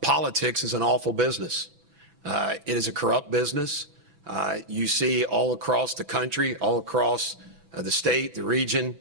Politics is an awful business. It is a corrupt business. You see all across the country, all across the state, the region,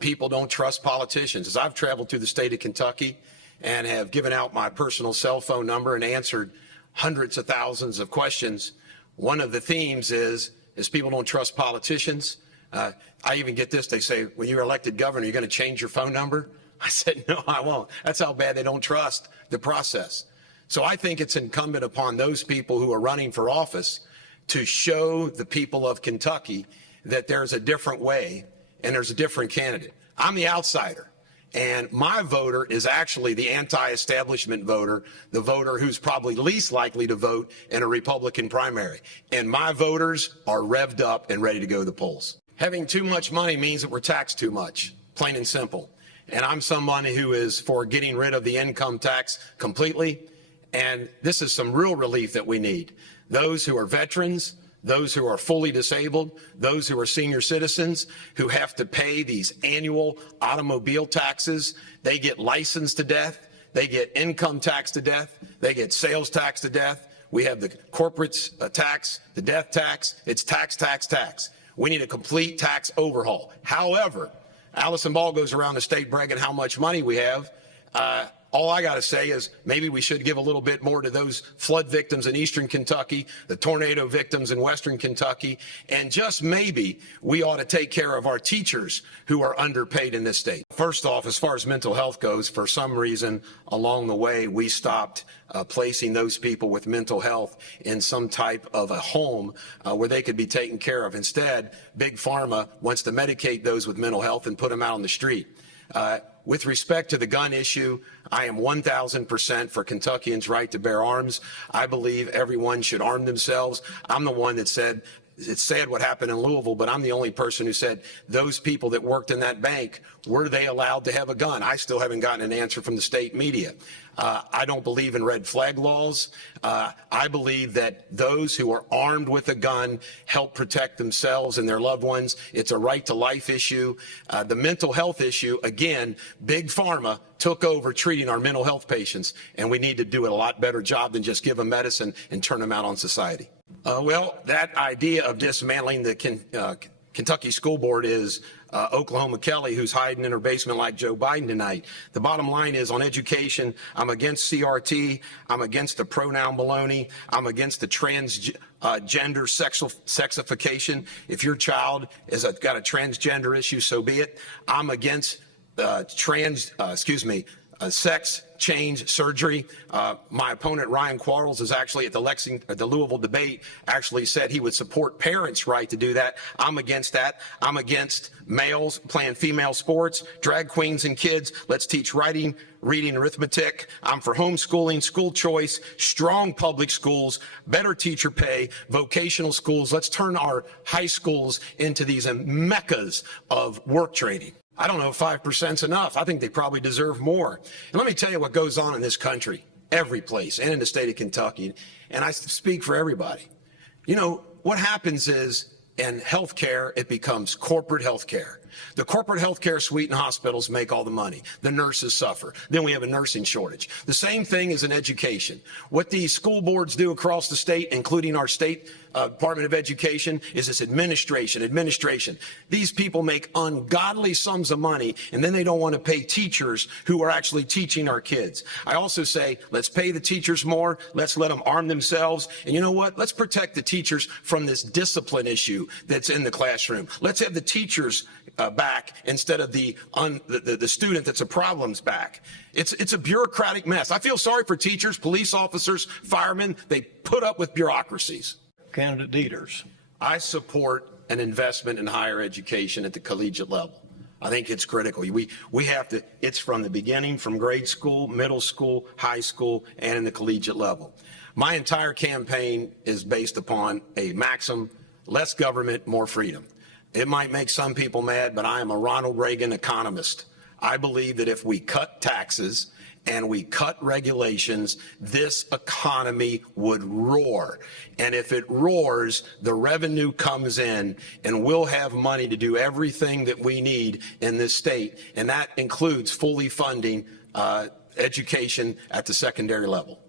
people don't trust politicians. As I've traveled through the state of Kentucky and have given out my personal cell phone number and answered hundreds of thousands of questions, one of the themes is people don't trust politicians. I even get this, they say, when you're elected governor, you're going to change your phone number? I said, no, I won't. That's how bad they don't trust the process. So I think it's incumbent upon those people who are running for office to show the people of Kentucky that there's a different way and there's a different candidate. I'm the outsider, and my voter is actually the anti-establishment voter, the voter who's probably least likely to vote in a Republican primary. And my voters are revved up and ready to go to the polls. Having too much money means that we're taxed too much, plain and simple. And I'm somebody who is for getting rid of the income tax completely. And this is some real relief that we need. Those who are veterans, those who are fully disabled, those who are senior citizens who have to pay these annual automobile taxes, they get licensed to death, they get income tax to death, they get sales tax to death. We have the corporate tax, the death tax. It's tax, tax, tax. We need a complete tax overhaul. However, Allison Ball goes around the state bragging how much money we have. All I got to say is maybe we should give a little bit more to those flood victims in eastern Kentucky, the tornado victims in western Kentucky, and just maybe we ought to take care of our teachers who are underpaid in this state. First off, as far as mental health goes, for some reason along the way, we stopped placing those people with mental health in some type of a home where they could be taken care of. Instead, Big Pharma wants to medicate those with mental health and put them out on the street. With respect to the gun issue, I am 1,000% for Kentuckians' right to bear arms. I believe everyone should arm themselves. I'm the one that said, it's sad what happened in Louisville, but I'm the only person who said those people that worked in that bank, were they allowed to have a gun? I still haven't gotten an answer from the state media. I don't believe in red flag laws. I believe that those who are armed with a gun help protect themselves and their loved ones. It's a right to life issue. The mental health issue, again, Big Pharma took over treating our mental health patients, and we need to do a lot better job than just give them medicine and turn them out on society. Well, that idea of dismantling the Kentucky School Board is Oklahoma Kelly, who's hiding in her basement like Joe Biden tonight. The bottom line is, on education, I'm against CRT. I'm against the pronoun baloney. I'm against the transgender sexification. If your child has got a transgender issue, so be it. I'm against sex change surgery. My opponent, Ryan Quarles, is actually at the Louisville debate, actually said he would support parents' right to do that. I'm against that. I'm against males playing female sports, drag queens and kids. Let's teach writing, reading, arithmetic. I'm for homeschooling, school choice, strong public schools, better teacher pay, vocational schools. Let's turn our high schools into these meccas of work training. I don't know if 5% is enough. I think they probably deserve more. And let me tell you what goes on in this country, every place, and in the state of Kentucky. And I speak for everybody. You know, what happens is, in healthcare, it becomes corporate healthcare. The corporate healthcare suite in hospitals make all the money. The nurses suffer. Then we have a nursing shortage. The same thing is in education. What these school boards do across the state, including our state Department of Education, is this administration. These people make ungodly sums of money, and then they don't want to pay teachers who are actually teaching our kids. I also say, let's pay the teachers more. Let's let them arm themselves. And you know what? Let's protect the teachers from this discipline issue that's in the classroom. Let's have the teachers back instead of the student that's a problem's back. It's a bureaucratic mess. I feel sorry for teachers, police officers, firemen. They put up with bureaucracies. Candidate Deters. I support an investment in higher education at the collegiate level. I think it's critical. We have to, it's from the beginning, from grade school, middle school, high school, and in the collegiate level. My entire campaign is based upon a maxim: less government, more freedom. It might make some people mad, but I am a Ronald Reagan economist. I believe that if we cut taxes and we cut regulations, this economy would roar. And if it roars, the revenue comes in, and we'll have money to do everything that we need in this state. And that includes fully funding education at the secondary level.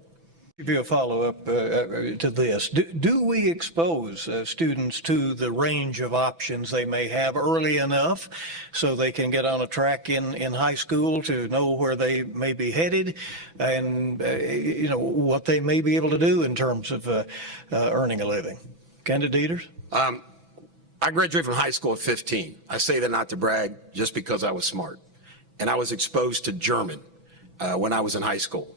Give you a follow-up to this. Do we expose students to the range of options they may have early enough so they can get on a track in high school to know where they may be headed and, what they may be able to do in terms of earning a living? Deters? I graduated from high school at 15. I say that not to brag, just because I was smart. And I was exposed to German when I was in high school.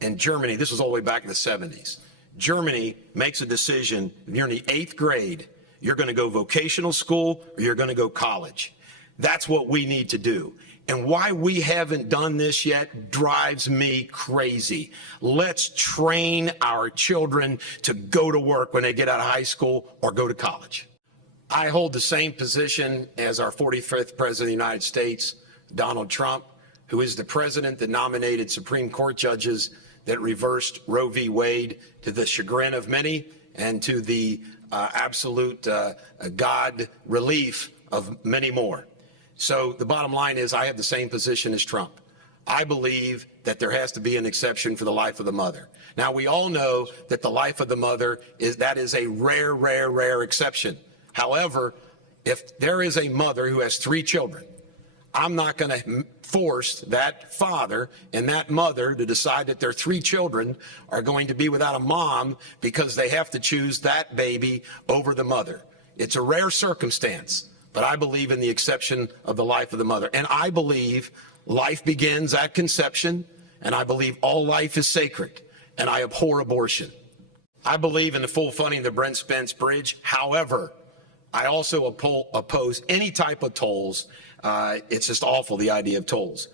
In Germany, this was all the way back in the 70s. Germany makes a decision, if you're in the 8th grade, you're going to go vocational school or you're going to go college. That's what we need to do. And why we haven't done this yet drives me crazy. Let's train our children to go to work when they get out of high school or go to college. I hold the same position as our 45th President of the United States, Donald Trump, who is the president that nominated Supreme Court judges that reversed Roe v. Wade, to the chagrin of many and to the absolute God relief of many more. So the bottom line is I have the same position as Trump. I believe that there has to be an exception for the life of the mother. Now, we all know that the life of the mother is a rare exception. However, if there is a mother who has 3 children, I'm not going to force that father and that mother to decide that their 3 children are going to be without a mom because they have to choose that baby over the mother. It's a rare circumstance, but I believe in the exception of the life of the mother. And I believe life begins at conception, and I believe all life is sacred, and I abhor abortion. I believe in the full funding of the Brent Spence Bridge. However, I also oppose any type of tolls. It's just awful, the idea of tolls.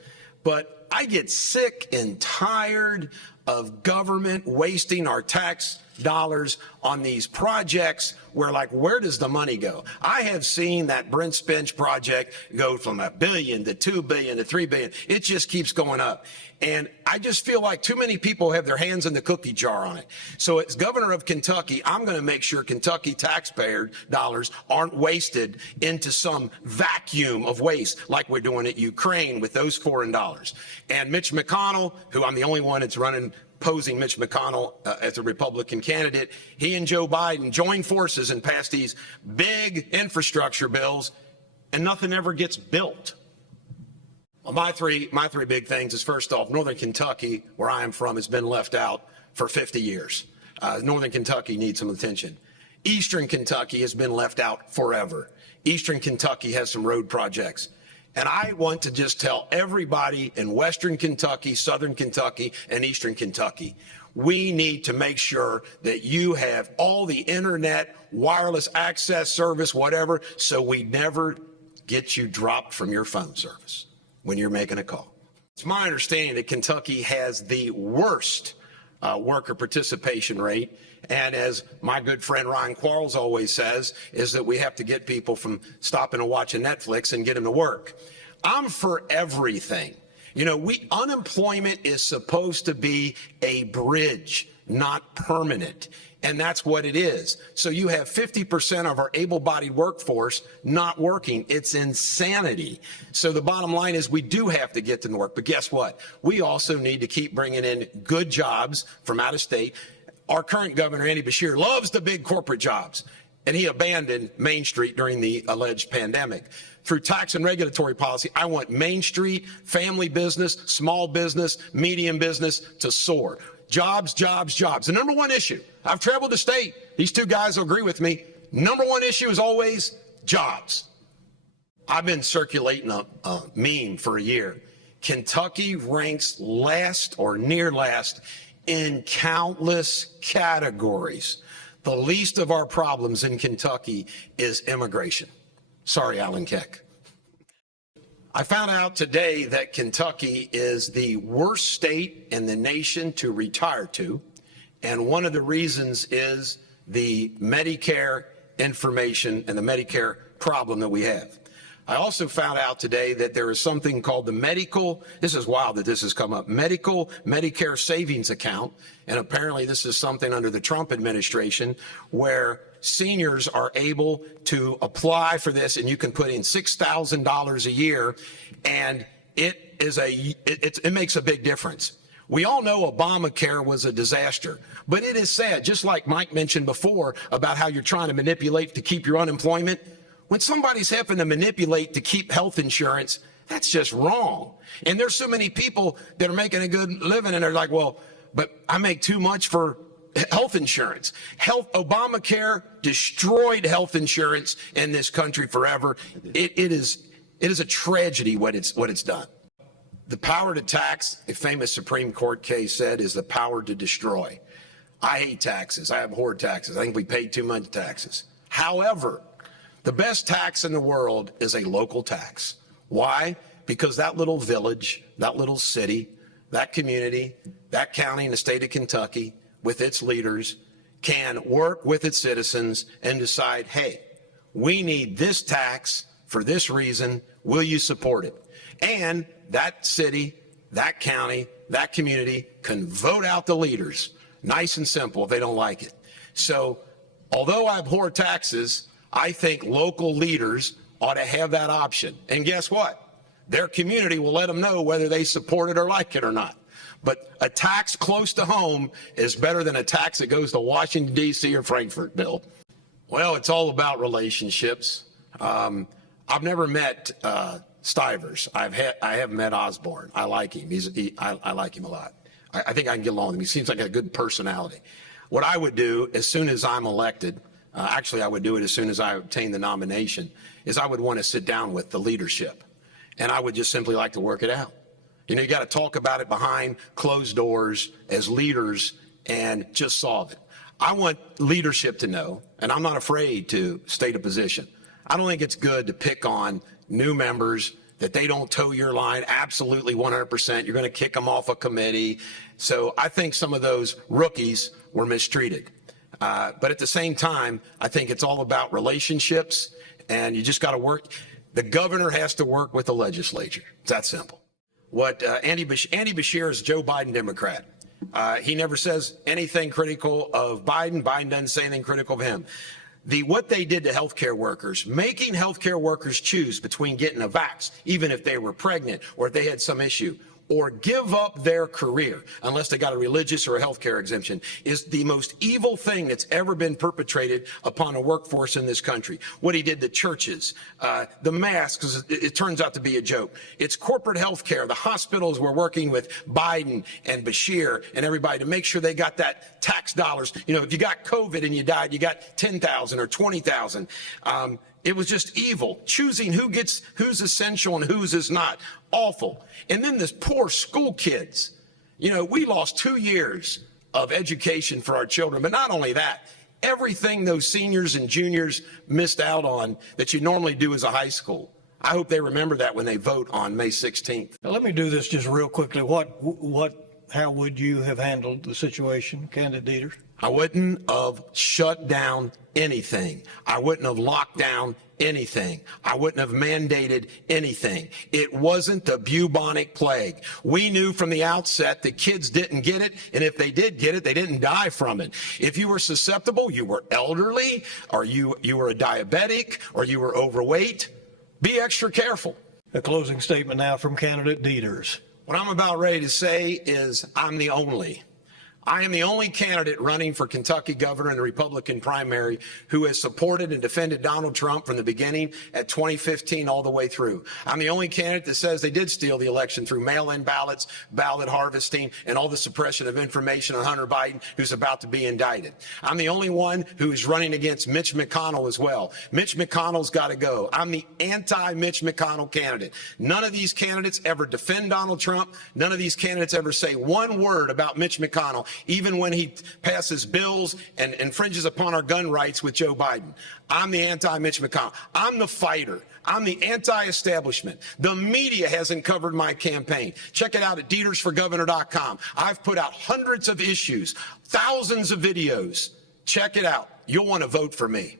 But I get sick and tired of government wasting our tax dollars on these projects where, where does the money go? I have seen that Brent Spence project go from $1 billion to $2 billion to $3 billion. It just keeps going up. And I just feel like too many people have their hands in the cookie jar on it. So as governor of Kentucky, I'm going to make sure Kentucky taxpayer dollars aren't wasted into some vacuum of waste like we're doing at Ukraine with those foreign dollars. And Mitch McConnell, who I'm the only one that's opposing Mitch McConnell as a Republican candidate, he and Joe Biden joined forces and passed these big infrastructure bills, and nothing ever gets built. Well, my three big things is, first off, Northern Kentucky, where I am from, has been left out for 50 years. Northern Kentucky needs some attention. Eastern Kentucky has been left out forever. Eastern Kentucky has some road projects. And I want to just tell everybody in Western Kentucky, Southern Kentucky, and Eastern Kentucky, we need to make sure that you have all the internet, wireless access service, whatever, so we never get you dropped from your phone service when you're making a call. It's my understanding that Kentucky has the worst worker participation rate. And as my good friend Ryan Quarles always says, is that we have to get people from stopping and watching Netflix and get them to work. I'm for everything. Unemployment is supposed to be a bridge, not permanent. And that's what it is. So you have 50% of our able-bodied workforce not working. It's insanity. So the bottom line is we do have to get them to work. But guess what? We also need to keep bringing in good jobs from out of state. Our current governor, Andy Beshear, loves the big corporate jobs, and he abandoned Main Street during the alleged pandemic. Through tax and regulatory policy, I want Main Street, family business, small business, medium business to soar. Jobs, jobs, jobs. The number one issue, I've traveled the state, these 2 guys will agree with me, number one issue is always jobs. I've been circulating a meme for a year. Kentucky ranks last or near last in countless categories. The least of our problems in Kentucky is immigration. Sorry, Alan Keck. I found out today that Kentucky is the worst state in the nation to retire to, and one of the reasons is the Medicare information and the Medicare problem that we have. I also found out today that there is something called the this is wild that this has come up, Medicare savings account, and apparently this is something under the Trump administration where seniors are able to apply for this, and you can put in $6,000 a year, and it makes a big difference. We all know Obamacare was a disaster, but it is sad, just like Mike mentioned before about how you're trying to manipulate to keep your unemployment. When somebody's having to manipulate to keep health insurance, that's just wrong. And there's so many people that are making a good living and they're like, well, but I make too much for health insurance. Obamacare destroyed health insurance in this country forever. It is a tragedy what it's done. The power to tax, a famous Supreme Court case said, is the power to destroy. I hate taxes. I abhor taxes. I think we pay too much taxes. However, the best tax in the world is a local tax. Why? Because that little village, that little city, that community, that county in the state of Kentucky, with its leaders, can work with its citizens and decide, hey, we need this tax for this reason. Will you support it? And that city, that county, that community can vote out the leaders. Nice and simple if they don't like it. So although I abhor taxes, I think local leaders ought to have that option. And guess what? Their community will let them know whether they support it or like it or not. But a tax close to home is better than a tax that goes to Washington, D.C. or Frankfurt, Bill. Well, it's all about relationships. I've never met Stivers. I have met Osborne. I like him. I like him a lot. I think I can get along with him. He seems like a good personality. What I would do as soon as I'm elected, actually I would do it as soon as I obtain the nomination, is I would want to sit down with the leadership. And I would just simply like to work it out. You know, you got to talk about it behind closed doors as leaders and just solve it. I want leadership to know, and I'm not afraid to state a position. I don't think it's good to pick on new members that they don't toe your line absolutely 100%. You're going to kick them off a committee. So I think some of those rookies were mistreated. But at the same time, I think it's all about relationships, and you just got to work. The governor has to work with the legislature. It's that simple. What Andy Beshear is Joe Biden Democrat. He never says anything critical of Biden. Biden doesn't say anything critical of him. What they did to healthcare workers, making healthcare workers choose between getting a vax, even if they were pregnant or if they had some issue, or give up their career unless they got a religious or a healthcare exemption, is the most evil thing that's ever been perpetrated upon a workforce in this country. What he did to churches, the masks, it turns out to be a joke. It's corporate healthcare. The hospitals were working with Biden and Beshear and everybody to make sure they got that tax dollars. You know, if you got COVID and you died, you got $10,000 or $20,000. It was just evil, choosing who's essential and whose is not. Awful. And then this poor school kids. You know, we lost 2 years of education for our children. But not only that, everything those seniors and juniors missed out on that you normally do as a high school. I hope they remember that when they vote on May 16th. Now, let me do this just real quickly. How would you have handled the situation, candidate Deters? I wouldn't have shut down anything. I wouldn't have locked down anything. I wouldn't have mandated anything. It wasn't the bubonic plague. We knew from the outset that kids didn't get it, and if they did get it, they didn't die from it. If you were susceptible, you were elderly, or you were a diabetic, or you were overweight, be extra careful. A closing statement now from candidate Deters. What I'm about ready to say is I am the only candidate running for Kentucky governor in the Republican primary who has supported and defended Donald Trump from the beginning at 2015 all the way through. I'm the only candidate that says they did steal the election through mail-in ballots, ballot harvesting, and all the suppression of information on Hunter Biden, who's about to be indicted. I'm the only one who's running against Mitch McConnell as well. Mitch McConnell's got to go. I'm the anti-Mitch McConnell candidate. None of these candidates ever defend Donald Trump. None of these candidates ever say one word about Mitch McConnell, even when he passes bills and infringes upon our gun rights with Joe Biden. I'm the anti-Mitch McConnell. I'm the fighter. I'm the anti-establishment. The media hasn't covered my campaign. Check it out at DetersForGovernor.com. I've put out hundreds of issues, thousands of videos. Check it out. You'll want to vote for me.